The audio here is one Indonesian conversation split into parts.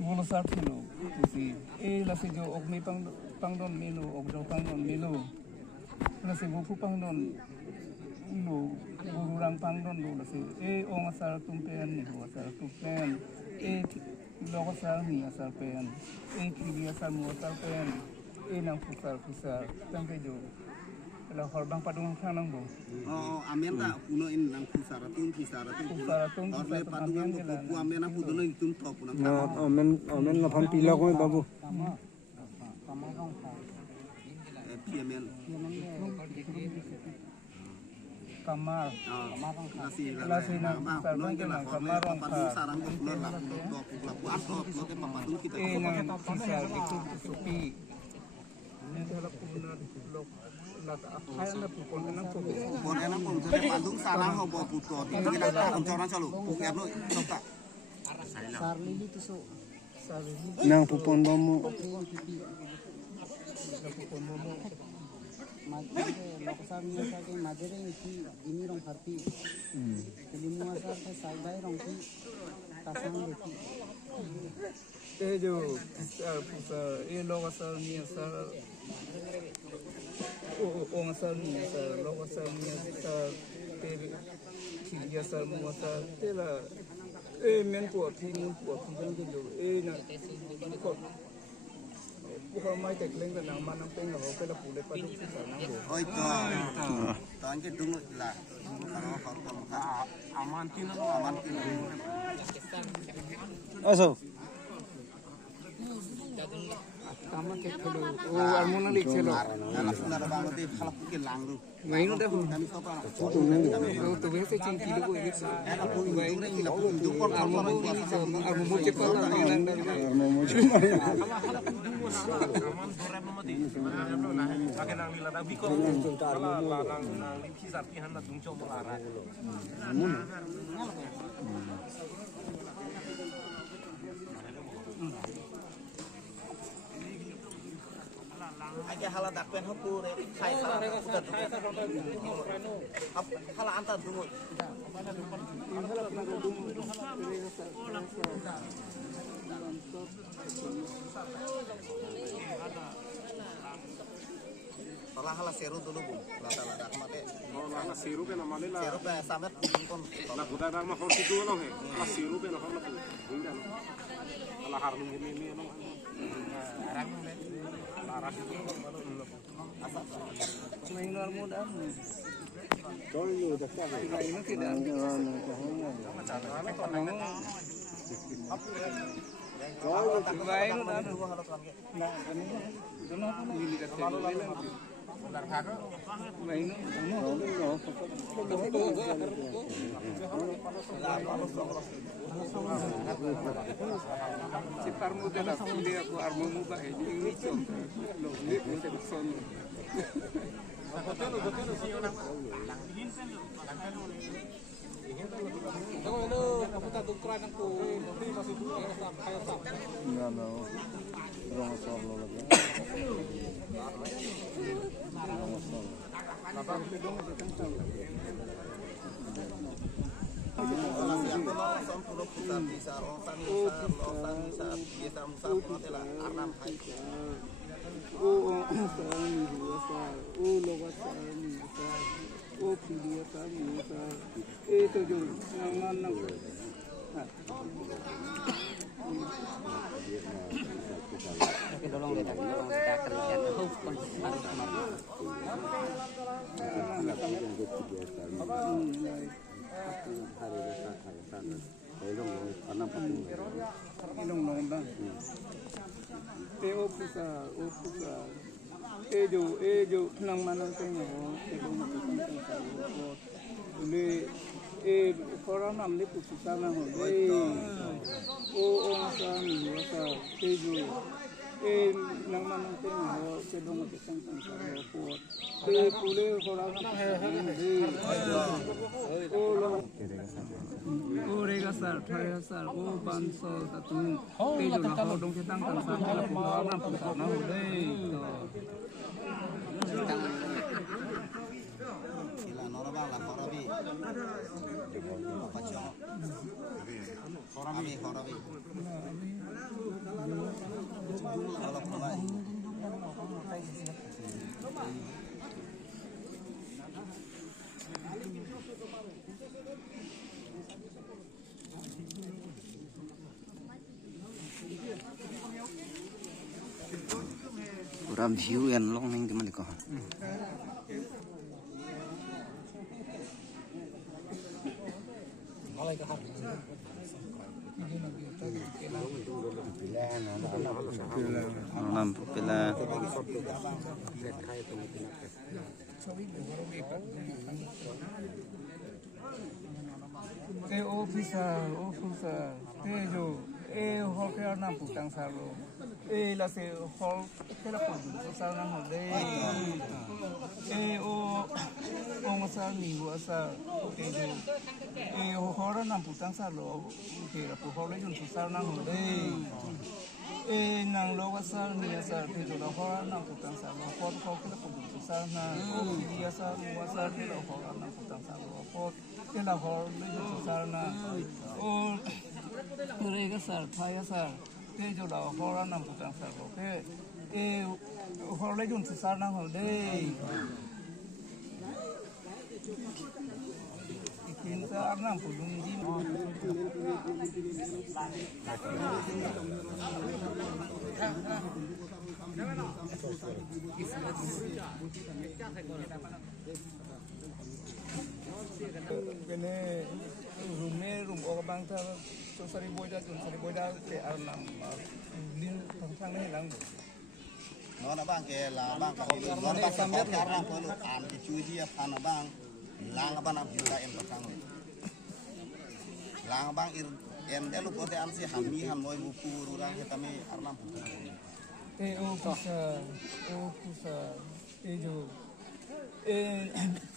Volusar kilo, tusi. Lasi jo ogmi pangdon milu, ogdo pangdon milu. Lasi buku pangdon lu, bururang pangdon lu lasi. Ong asal tumpean ni, asal tumpean. Logo asal ni asal pean. Kiri asal mu asal pean. Nang pusar. Sampai jo. Kalau horbang padung sanang bo. Amen tak puno in nang pusaratun. Orle padungan bo amen aku dono itum top nang. Amen lapang pila ko babu. Amen. Kamar. Lasi nang pusaran ke lah. Kamar padung sarang ko puno lah. Top puas top lo ke papadung kita. Nang pusar itu supi. Ini adalah punar blok. Pon enak pun jadi padung sarang ho bo puto ini kita oncoran selalu erno coba Sarli itu so Nang pupon bamu. lokasar niya sa akin majere ini rong parti kelimu asar ke saibay rong ki tasang deki jo pusar lokasar niya sa asal niya sa lokasar niya sa kiliya sa mga sa tela men po tin jo na ko bukan mai tekleng kan nama nang peng ho pela pule pa duk sa nang bo oi to tan ke dung la karo karo ka amantin Aso. tama ke kholo armona lik chelo anak sunar banget di khalap ke langru maino da kami sopa to be se ching kilo ko ini enak pun dung ni la pun dung por armo mo che pa la nang Aja halat dakpen hapu re khai sala udah hala antar dungu Salah hala seru dulu bu lata make Lana siru ke namale la. seru pe samet kon La kuda dar ma khon sidu no he. La siru ke no khon la. Hinda no. Ala harnu ni no. Arang no. Arang itu no. asap maino armo da Tolu da ka. maino ke da maino da na kani dono ko ni ka te maino si parmo de la familia ko armo mo ba ini so lo ni ko se son No. Rong solo lagi. son puluh pusat bisa rosan bisa bisa musab matilah arnam hai piliya sa ito jo nang dorong kita kerjaan hukum ilong nonda opusa ejo nang manang tengo le koranam le pusa na ho o sa ni wasa ejo nang manang tingo kedong kisang tansaro po pule orang rega sar thaya sar o banso tatung tejo na hodong kitang tansaro po orang pusat na hode sila norabang la horabi apa cok horabi kalau pulai Kurang view yang long ning gimana kok? Lampu pila. officer tejo hoker na putang salo la se hol tela po sa na hode o masal ni wasa tejo hora na putang salo kira po hole yun sa na hode nang lo wasa ni sa tejo la hora na putang salo po ko tela po sa na o dia sa wasa tela hora na putang salo po tela hora yun sa na o rega sar thaya sar tejo la hora na putang salo ke hora yun sa na hode ikinta arnam pulun di kene room bang ta so sari boida ke arnam din thang ne lang nó là bang ke la bang ka nó là bang samber karena perlu an cuci dia pan bang lang bang am juta em pasang lang bang em dia lu pote an si hami han moy buku urang kita me arnam kusa jo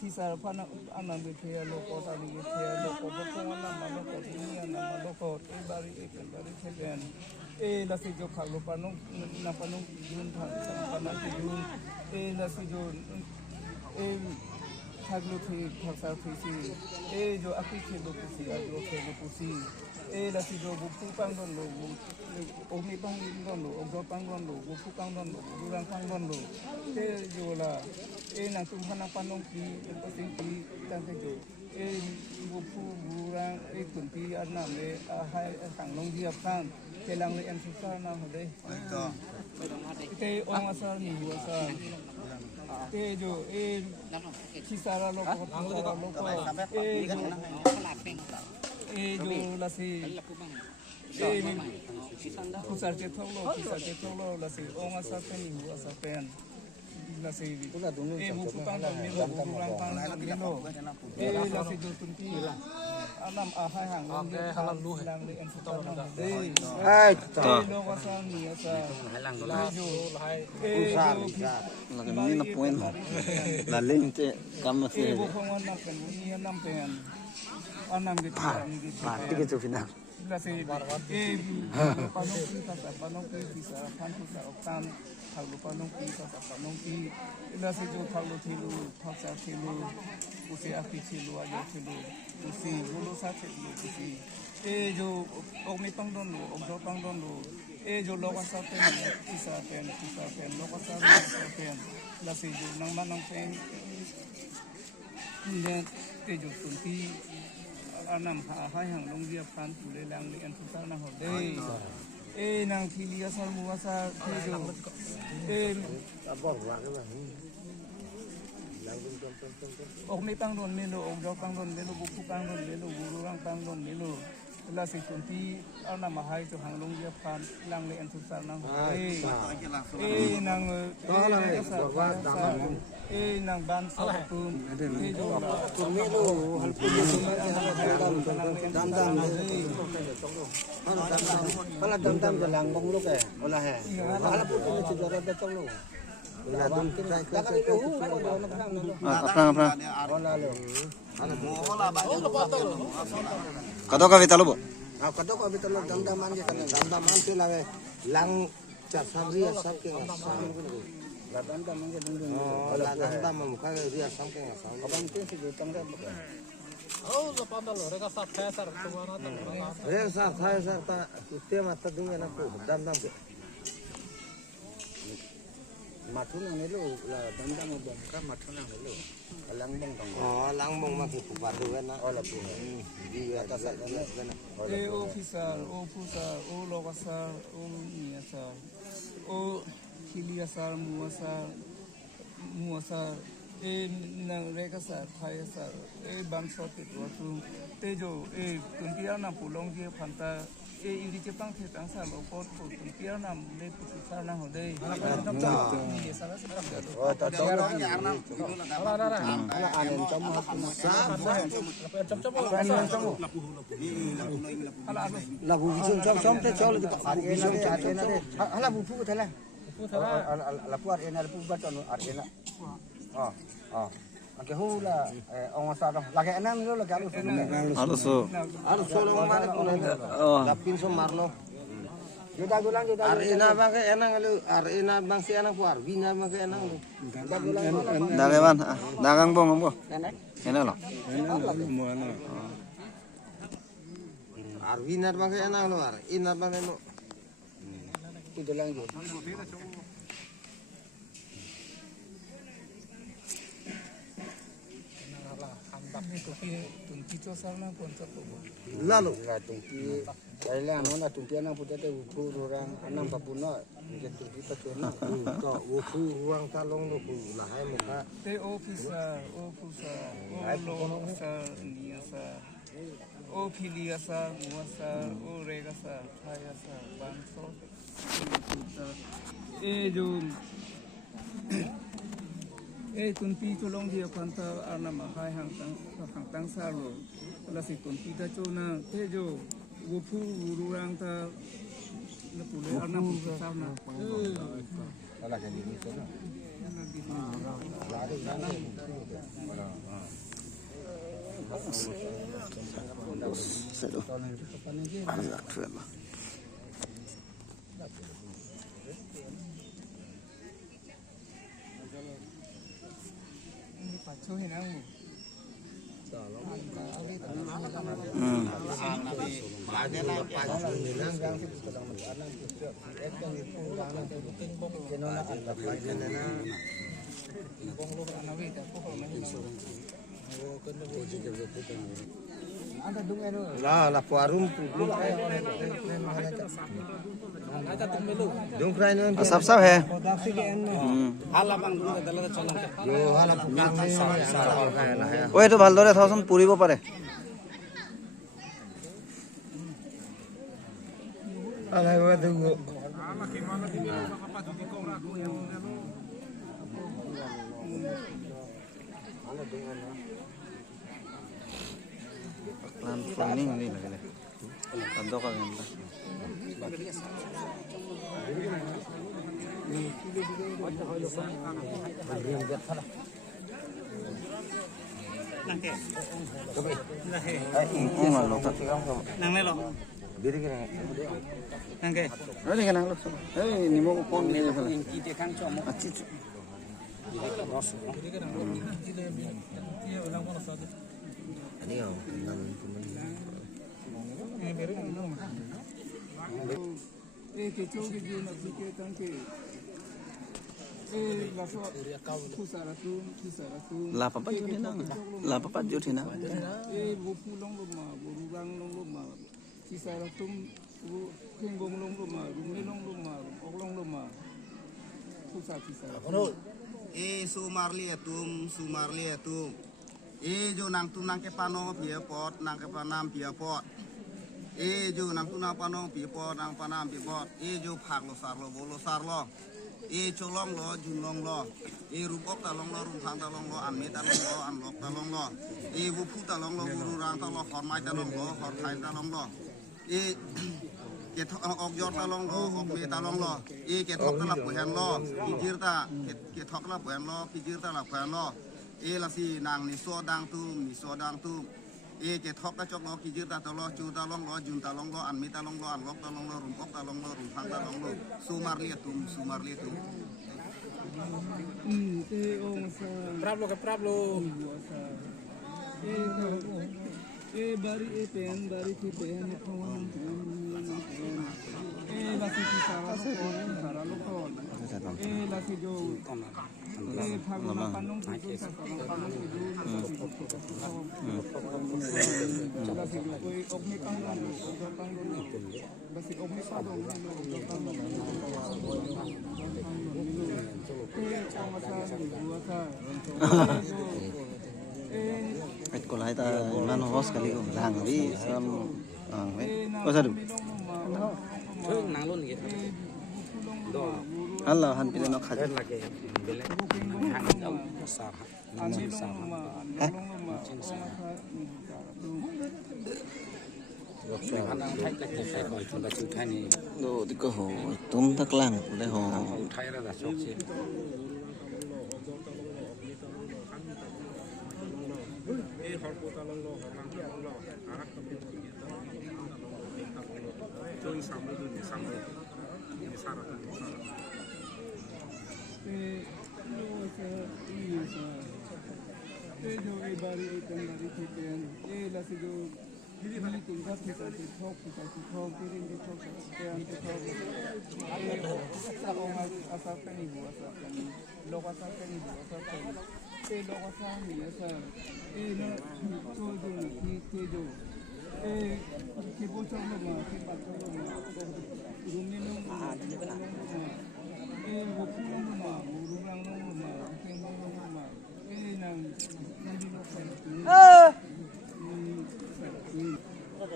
kisar pana anam ke lo ko ta ni ke lo ko ko na ma lo ko ni na ma lo ko bari theben la si jo khalo panu na panu jun tha pana ki jun la si jo khaglo thi khasa thi si jo aki khelo kusi aglo khelo kusi la si jo bu pu pang don lo o mi pang don lo o go pang don lo bu pu pang don lo durang pang don lo jo la na tum hana panong ki pasing ki tang te jo bu pu durang kun pi anam le hai tang long dia kan kelang le en susah na hode itu te ong asar ni wasa te jo kisara lo ko jo la si kusar che tholo la si ong asar te ni wasa pen la si bu pu pang don mi lo bu durang pang mi lo la si jo tunti anam ahai hang halang lu lang le en susah na hode lo wasa ni asa Lagi ni na point. Lalim te kamu sih. bu khong nam pen ni nam pen anam gitu Mati gitu final. la si panong ki bisa kan bisa oktan kalau panong ki panong ki la si jo kalau thilu thaksa thilu usi api thilu aja thilu usi bulu sa thilu usi jo okmi pangdon lo okdo pangdon lo jo loka sa pen bisa pen loka sa pen la si jo nang manang pen ne jo tunti anam hai hang long dia pan pule lang le en susah na hode nang philia sal muasa jo ok mi pang don melo ok do pang don melo buku pang don melo guru rang pang don melo la si kunti ana mahai cho hanglong dia pan lang le an susar nang nang nang ban sa pum jo Kumelo halpun dam hala dam jalang bong lu ke olah he hala putih ni sejarah betong lu la dum kita kan lu Apa? olah lu Kado ka vitalo bo. kado ko betul dam an ke kan dam an tu la lang cha sabri sab ke asam la dam an ke dung olah dam muka ria sam ke asam abang tu se jutang ke Resa saya serta sistem atau dengan aku dam ke matun ang nilo la dam bom ka matun ang nilo langbong tong langbong maki pupado na ola pu di atas na officer o pusa o logasar o niasar o kiliasar muasar nang rekasar thayasar bansot tu tejo kuntia na pulong dia phanta iri chepang the tang sa lo pot ko kuntia na le pusa na hode oh ta ala anen chom la bu chom te chol di arena de hala bu pu thela la pu arena la pu baton arena Oke hula ong asa dong. Lagi enam dulu lagi Alus so. Solo mari lapin so marlo. Juda gulang juda. Arena bang ke enang lu. Arena bang si enang puar. Bina bang ke enang lu. Juda gulang. Dagewan, dagang bong ambo. Enak lo. Arvina bang ke enang lu. Arina bang ke lu. Itu lang ju. tunti cho sar na kon sa po Lalu la tungki kailan ano na tungki anang puti te upu orang anang papuna ke tungki ta tuna to upu ruang talong lu lahai muka te officer o pusa o logasar niasar o kiliasar muasar o regasar thayasar bansot jo kunti chulong dia phanta arna mahai hang tang sa lo la si kunti ta chona te jo wupu ururang ta na pule arna pusa sa na ala ke ni so na Selo. Agak keren lah. pacho hinang mo la puarum publik Sab है ও এইটো ভালদৰে থচোন পুৰিব পাৰে plan planning ini lagi tentu kan La papa juti na. Sumarli atum. Jo nang tu nang ke pano pia pot nang ke panam pia pot. jo nang tuna panong pipo nang panam pipo jo phak lo sar lo cholong lo junlong lo rupok talong lo rumphang talong lo anmi talong lo anlok talong lo wupu talong lo wuru rang talong hormai talong lo horkai talong lo ke ok jor talong lo ok me talong lo ke thok la puhen lo pijir ta ke thok la puhen lo pijir ta la puhen lo la si nang ni so dang tu ke thok ka chok lo pijir ta lo chu talong lo jun talong lo anmi talong lo anlok talong lo rumpok talong lo rumphang talong lo sumar liatum te ong sa Prablo. bari pen bari ti pen kawan lasi ti sara lo kon lasi jo phagma panong ti sa panong ti jo lasi jo koi okme kang lo lasi okme sa do Kahit ko lahat man host kali ko lang bi sam ang ko sa Allah han pila no khajar do di ko ho tum tak lang le ho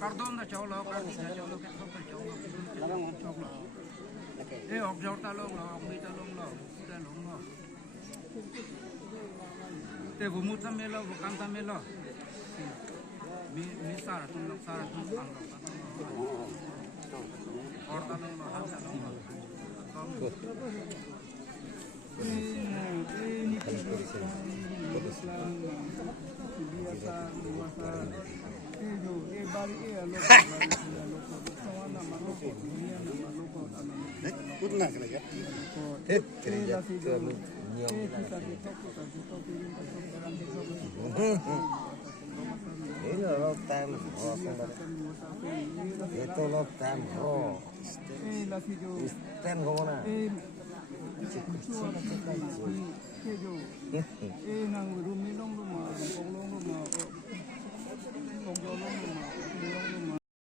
Pardon na cholo ke thok na cholo ok jor talong lo ok mi talong lo te gumut na melo bukan ta melo mi sara tum ang lo or talong lo han talong lo nang rumilong